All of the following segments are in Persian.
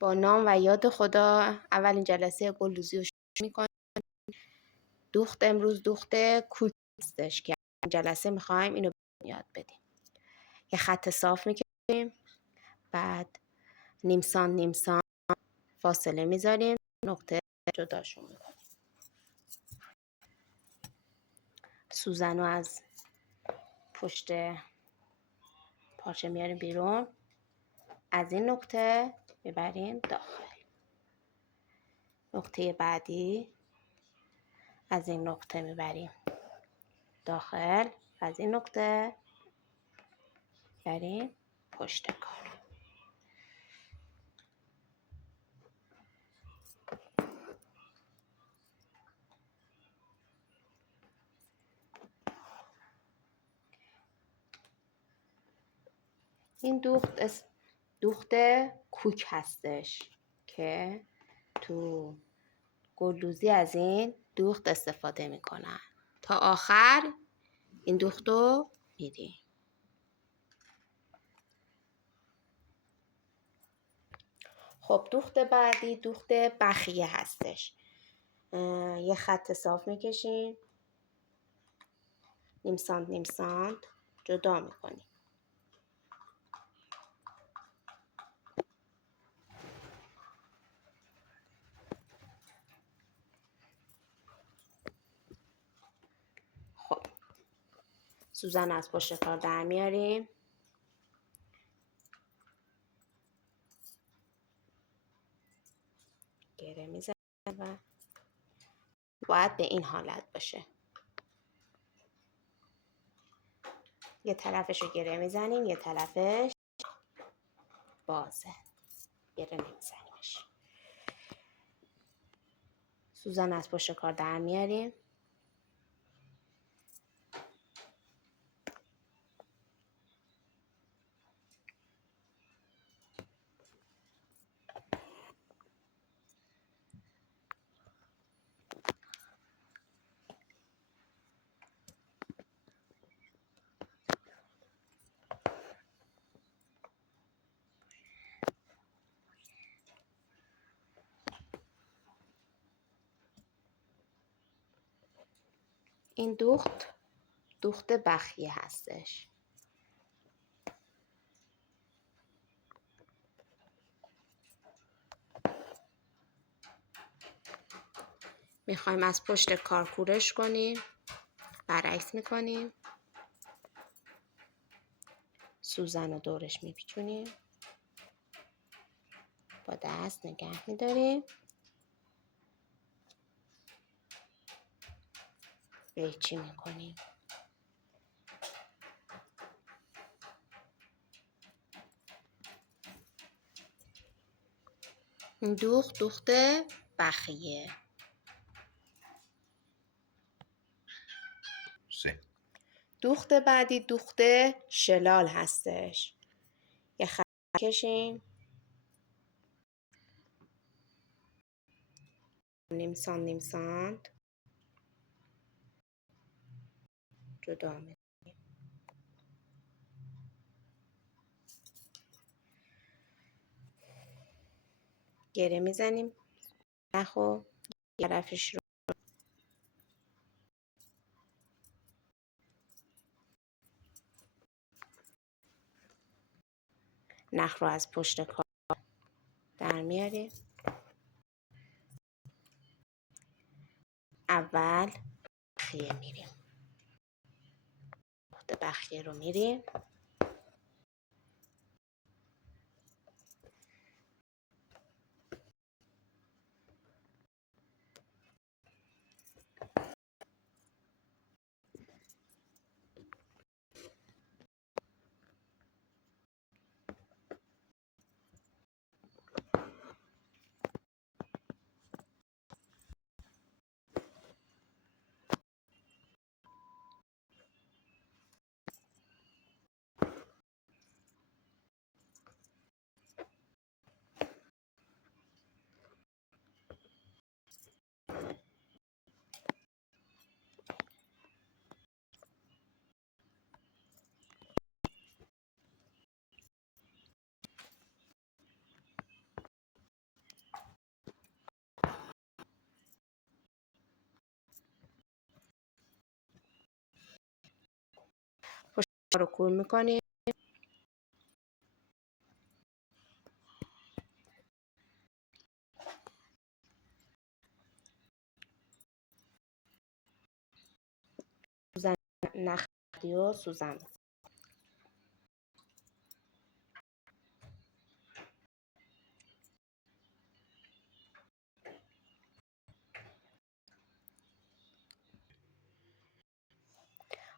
با نام و یاد خدا اولین جلسه گلدوزی رو شروع می‌کنیم. دوخت امروز دوخت کوک هستش که این جلسه می‌خوایم اینو یاد بدیم. یه خط صاف می‌کشیم، بعد نیم سانت فاصله می‌ذاریم، نقطه جداشون می‌کنیم. سوزن رو از پشت پارچه میاریم بیرون، از این نقطه میبریم داخل. نقطه بعدی از این نقطه میبریم داخل، از این نقطه بریم پشت کار. این دوخت کوک هستش که تو گلدوزی از این دوخت استفاده میکنن. تا آخر این دوخت رو میدیم. خب دوخت بعدی دوخت بخیه هستش. یه خط صاف میکشیم، نیم سانت جدا میکنیم. خب سوزن از پشت کار در میاریم، گره میزنیم و باید به این حالت باشه. یه طرفش رو گره میزنیم، یه طرفش بازه، گره نمیزنیمش. سوزن از پشت کار در میاریم، این دوخت بخیه هستش. میخوایم از پشت کار کورش کنیم، برعکس میکنیم، سوزن رو دورش میپیچونیم، با دست نگه میداریم، قیچی میکنیم. این دوخت بخیه. دوخت بعدی دوخت شلال هستش. یه خط کشیم، نیم سانت جدا میکنیم. گره میزنیم، نخو طرفش رو نخ رو از پشت کار در میاریم. اول بخیه میریم، بخیه رو میریم، رو کور میکنیم. سوزن نخی و سوزن.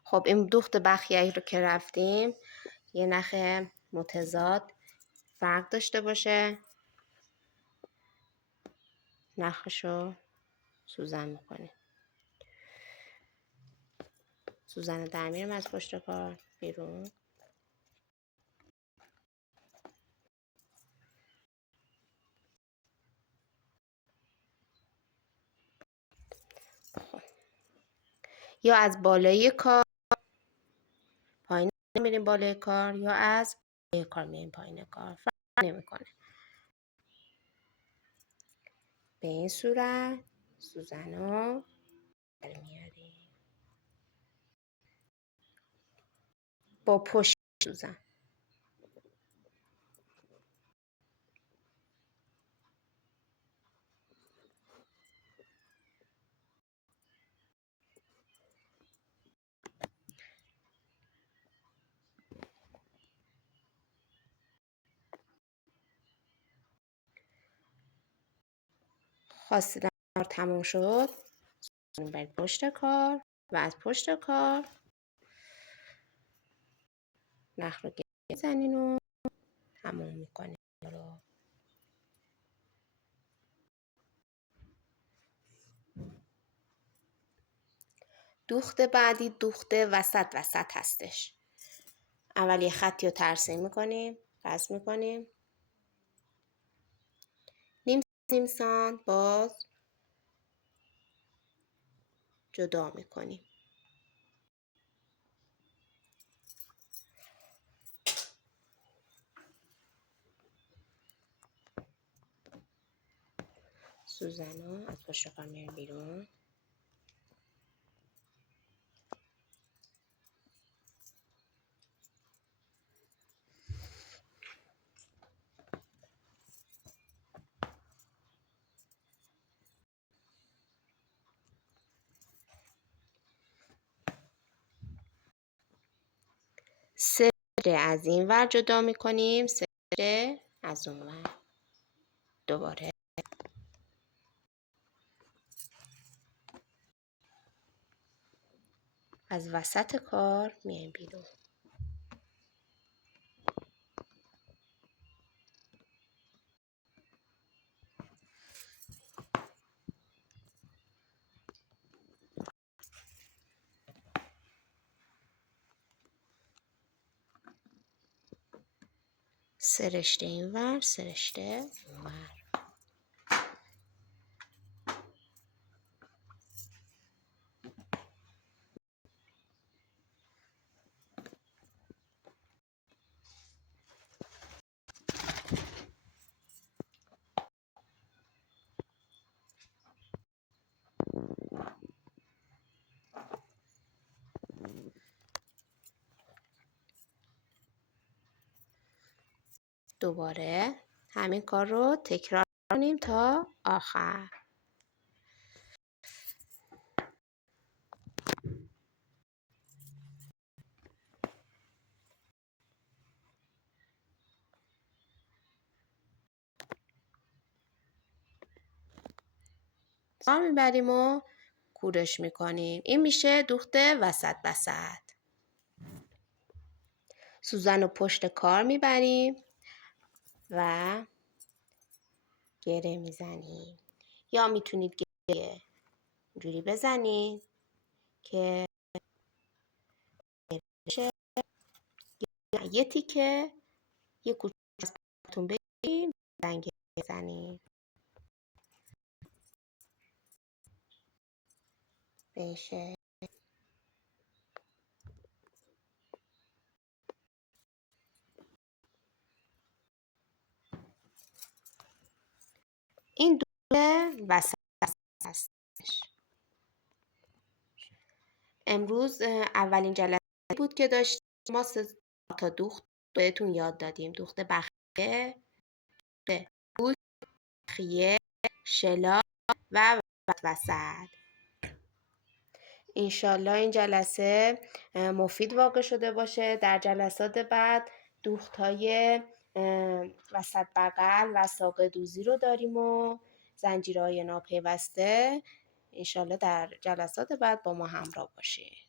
خب این دوخت بخیه رو که رفتیم یه نخ متضاد فرق داشته باشه، نخشو سوزن میکنیم. سوزن در میرم از پشت کار بیرون. یا از بالای کار پایین میریم بالای کار یا از بالای کار میریم پایین کار، فرق نمیکنه. به این صورت سوزن رو در میاریم با پشت سوزن. خواستیدن کار تموم شد برید پشت کار و از پشت کار نخ رو میزنین و تموم میکنین. دوخت بعدی دوخت وسط هستش. اول یه خطی رو ترسیم میکنیم، بس میکنیم، نیم سانت باز جدا میکنیم. سوزن رو از پشت کار میاریم بیرون. سه از این ور جدا میکنیم، سه از اون ور. دوباره از وسط کار میایم بیرون. سه رشته این ور، سه رشته اون ور. دوباره همین کار رو تکرار کنیم تا آخر. کار میبریم و کورش میکنیم. این میشه دوخت وسط. سوزن رو پشت کار میبریم و گره میزنیم، یا میتونید گره اینجوری بزنید که بشه. یه تیکه یه کوچه از پتون بگیریم گره بزنیم بشه. این دوره وسط هستش. امروز اولین جلسه بود که داشتیم ما 3 تا دوخت بهتون یاد دادیم. دوخت بخیه، دوخت بخیه، شلا و وسط. انشالله این جلسه مفید واقع شده باشه. در جلسات بعد دوخت‌های وسط بغل و ساق دوزی رو داریم و زنجیرهای ناپیوسته. انشالله در جلسات بعد با ما همراه باشید.